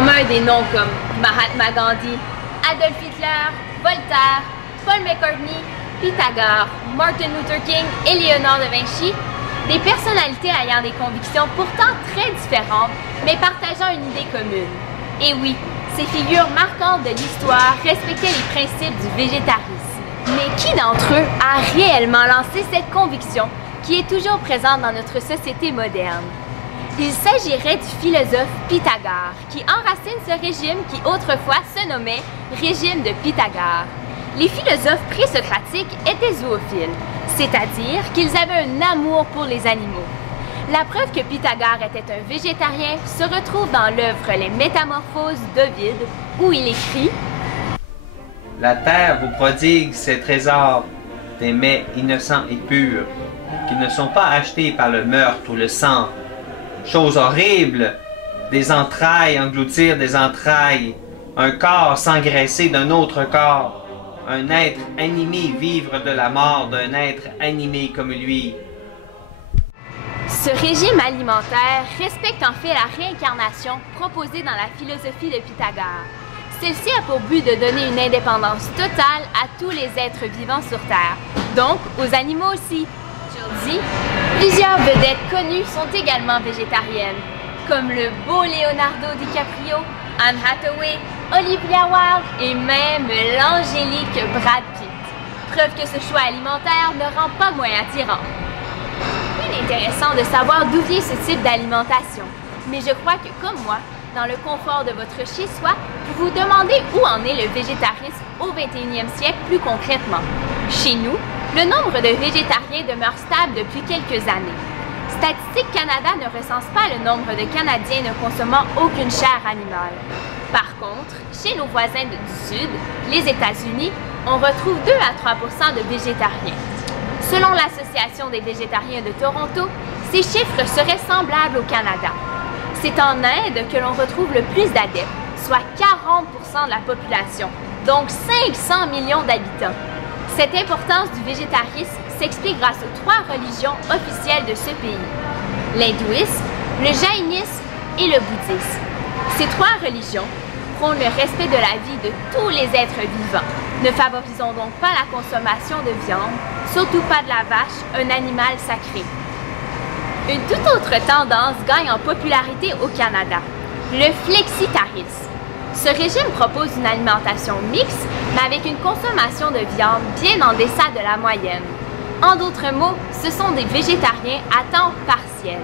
commun des noms comme Mahatma Gandhi, Adolf Hitler, Voltaire, Paul McCartney, Pythagore, Martin Luther King et Léonard de Vinci, des personnalités ayant des convictions pourtant très différentes, mais partageant une idée commune. Et oui, ces figures marquantes de l'histoire respectaient les principes du végétarisme. Mais qui d'entre eux a réellement lancé cette conviction qui est toujours présente dans notre société moderne? Il s'agirait du philosophe Pythagore, qui enracine ce régime qui autrefois se nommait régime de Pythagore. Les philosophes présocratiques étaient zoophiles, c'est-à-dire qu'ils avaient un amour pour les animaux. La preuve que Pythagore était un végétarien se retrouve dans l'œuvre Les Métamorphoses d'Ovide, où il écrit « La terre vous prodigue ses trésors, des mets innocents et purs, qui ne sont pas achetés par le meurtre ou le sang. Chose horrible, des entrailles engloutir des entrailles, un corps s'engraisser d'un autre corps, un être animé vivre de la mort d'un être animé comme lui. » Ce régime alimentaire respecte en fait la réincarnation proposée dans la philosophie de Pythagore. Celle-ci a pour but de donner une indépendance totale à tous les êtres vivants sur Terre, donc aux animaux aussi. Aujourd'hui, plusieurs vedettes connues sont également végétariennes, comme le beau Leonardo DiCaprio, Anne Hathaway, Olivia Wilde et même l'angélique Brad Pitt. Preuve que ce choix alimentaire ne rend pas moins attirant. Il est intéressant de savoir d'où vient ce type d'alimentation, mais je crois que comme moi, dans le confort de votre chez-soi, vous vous demandez où en est le végétarisme au 21e siècle plus concrètement. Chez nous, le nombre de végétariens demeure stable depuis quelques années. Statistique Canada ne recense pas le nombre de Canadiens ne consommant aucune chair animale. Par contre, chez nos voisins du Sud, les États-Unis, on retrouve 2 à 3% de végétariens. Selon l'Association des végétariens de Toronto, ces chiffres seraient semblables au Canada. C'est en Inde que l'on retrouve le plus d'adeptes, soit 40% de la population, donc 500 millions d'habitants. Cette importance du végétarisme s'explique grâce aux 3 religions officielles de ce pays: l'hindouisme, le jaïnisme et le bouddhisme. Ces 3 religions prônent le respect de la vie de tous les êtres vivants. Ne favorisons donc pas la consommation de viande, surtout pas de la vache, un animal sacré. Une toute autre tendance gagne en popularité au Canada, le flexitarisme. Ce régime propose une alimentation mixte, mais avec une consommation de viande bien en deçà de la moyenne. En d'autres mots, ce sont des végétariens à temps partiel.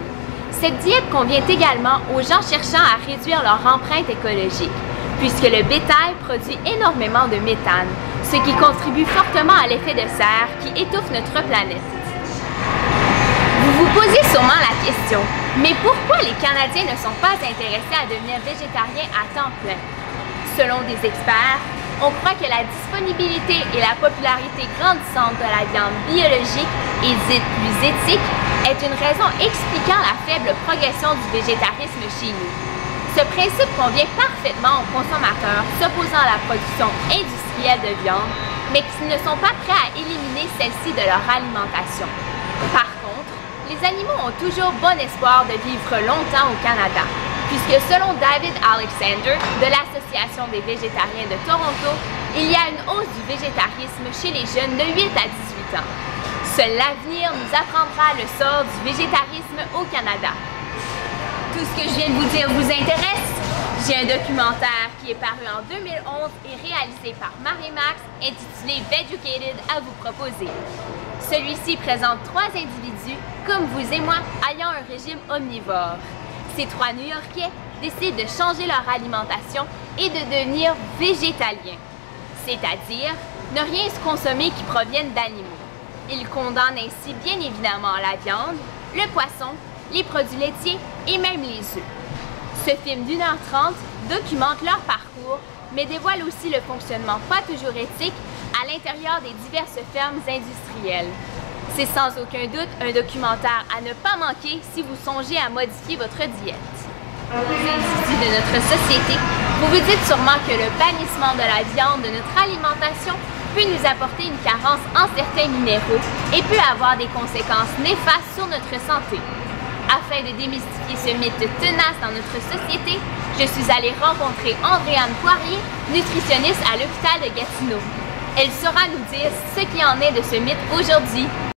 Cette diète convient également aux gens cherchant à réduire leur empreinte écologique, puisque le bétail produit énormément de méthane, ce qui contribue fortement à l'effet de serre qui étouffe notre planète. Vous vous posez sûrement la question, mais pourquoi les Canadiens ne sont pas intéressés à devenir végétariens à temps plein? Selon des experts, on croit que la disponibilité et la popularité grandissante de la viande biologique et dite plus éthique est une raison expliquant la faible progression du végétarisme chez nous. Ce principe convient parfaitement aux consommateurs s'opposant à la production industrielle de viande, mais qui ne sont pas prêts à éliminer celle-ci de leur alimentation. Par contre, les animaux ont toujours bon espoir de vivre longtemps au Canada, puisque selon David Alexander de l'Association des végétariens de Toronto, il y a une hausse du végétarisme chez les jeunes de 8 à 18 ans. Seul l'avenir nous apprendra le sort du végétarisme au Canada. Tout ce que je viens de vous dire vous intéresse? J'ai un documentaire qui est paru en 2011 et réalisé par Marie-Max intitulé Vegucated à vous proposer. Celui-ci présente 3 individus, comme vous et moi, ayant un régime omnivore. Ces 3 New-Yorkais décident de changer leur alimentation et de devenir végétaliens, c'est-à-dire ne rien se consommer qui provienne d'animaux. Ils condamnent ainsi bien évidemment la viande, le poisson, les produits laitiers et même les œufs. Ce film d'1h30 documente leur parcours, mais dévoile aussi le fonctionnement pas toujours éthique à l'intérieur des diverses fermes industrielles. C'est sans aucun doute un documentaire à ne pas manquer si vous songez à modifier votre diète. Les individus de notre société, vous vous dites sûrement que le bannissement de la viande de notre alimentation peut nous apporter une carence en certains minéraux et peut avoir des conséquences néfastes sur notre santé. Afin de démystifier ce mythe tenace dans notre société, je suis allée rencontrer Andréane Poirier, nutritionniste à l'hôpital de Gatineau. Elle saura nous dire ce qu'il en est de ce mythe aujourd'hui.